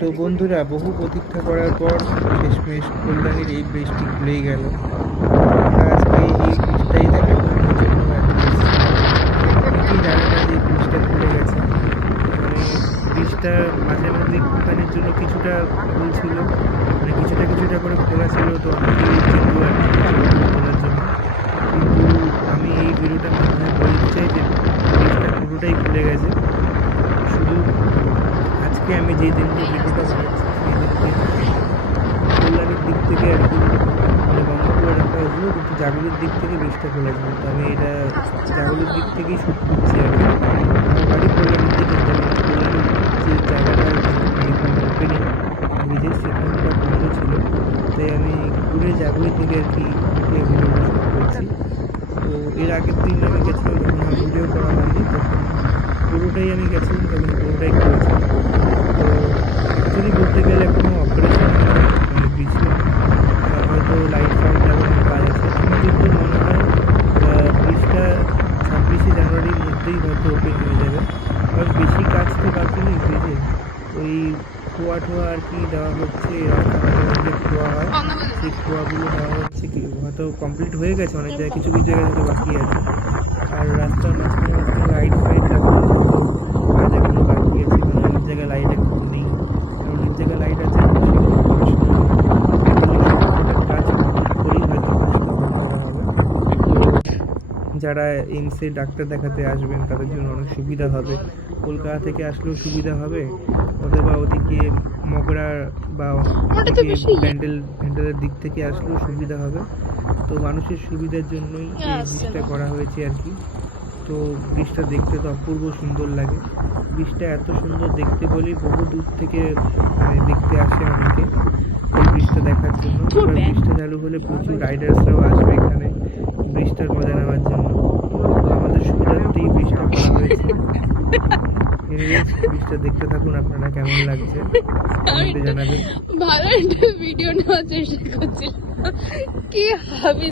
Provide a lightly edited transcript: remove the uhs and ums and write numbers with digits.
তো বন্ধুরা, বহু প্রতীক্ষা করার পর শেষমেশ কল্যাণীর এই ব্রিজটি খুলেই গেল। আমরা আজকে এই ব্রিজটাই দেখানোর জন্য আর কি এসেছি। অনেকেই জানে না যে ব্রিজটা খুলে গেছে। মানে ব্রিজটা মাঝে মধ্যে একটুখানির জন্য কিছুটা ভুল ছিল, মানে কিছুটা করে খোলা ছিল, তো অনেকেই যেত আর কি খোলার জন্য। কিন্তু আমি এই ভিডিওটার মাধ্যমে বলতে চাই যে ব্রিজটা পুরোটাই খুলে গেছে। শুধু আজকে আমি যেই দিনকে ভিডিওটা বানাচ্ছি সেই দিনকে কল্যাণীর দিক থেকে আর কি মানে বন্ধ করে রাখা হয়েছিল, কিন্তু জাগুলির দিক থেকে ব্রিজটা খোলা ছিল। তো আমি এটা জাগুলির দিক থেকেই শ্যুট করছি আর কি। আমার বাড়ি কল্যাণীর দিকে, কল্যাণীর যে জায়গাটা ওপেনিং ব্রিজের সেখানটা বন্ধ ছিল, তাই আমি ঘুরে জাগুলি থেকে আর কি ভিডিওটা শ্যুট করছি। তো এর আগের দিন আমি গেছিলাম, তখন আমার ভিডিও করা হয়নি, তখন পুরোটাই আমি গেছিলাম, তখন পুরোটাই করেছিলাম। তো অ্যাকচুয়ালি বলতে গেলে এখনও অপারেশন মানে ব্রিজটা হয়তো লাইট ফাইট লাগানোর কাজ আছে, কিন্তু মনে হয় ব্রিজটা 26শে জানুয়ারির মধ্যেই হয়তো ওপেন হয়ে যাবে। আর বেশি কাজ তো বাকি নেই ব্রিজে, ওই খোয়া ঠোয়া আর কি দেওয়া হচ্ছে, রাস্তাঘাটে যে খোয়া হয় সেই খোয়াগুলো দেওয়া হচ্ছে, কি হয়তো কমপ্লিট হয়ে গেছে অনেক জায়গায়, কিছু কিছু জায়গায় হয়তো বাকি আছে। আর রাস্তার মাঝখানে লাইট ফাইট লাগানোর হয়তো কাজ এখনো বাকি আছে, কারণ অনেক জায়গায় লাইট এখন নেই, আর অনেক জায়গায় লাইট আছে সেগুলো পড়াশোনা কাজ কমপ্লিট করেই হয়তো ব্রিজটা ওপেন করা হবে। তো যারা এইমসে ডাক্তার দেখাতে আসবেন তাদের জন্য অনেক সুবিধা হবে, কলকাতা থেকে আসলেও সুবিধা হবে, অথবা ওদিকে মগরা বা ব্যান্ডেলের দিক থেকে আসলেও সুবিধা হবে। তো মানুষের সুবিধার জন্যই এই ব্রিজটা করা হয়েছে আর কি। তো ব্রিজটা দেখতে তো অপূর্ব সুন্দর লাগে। ব্রিজটা এত সুন্দর দেখতে বলেই বহু দূর থেকে মানে দেখতে আসে অনেকে এই ব্রিজটা দেখার জন্য। এবার ব্রিজটা চালু হলে প্রচুর রাইডার্সরাও আসবে এখানে ব্রিজটার মজা নেওয়ার জন্য। তো আমাদের সুবিধার্থেই ব্রিজটা করা হয়েছে। ব্রিজটা দেখতে থাকুন, আপনারা কেমন লাগছে কমেন্টে জানাবেন। ভালো একটা ভিডিও নেওয়ার চেষ্টা করছিলাম, কি হবে।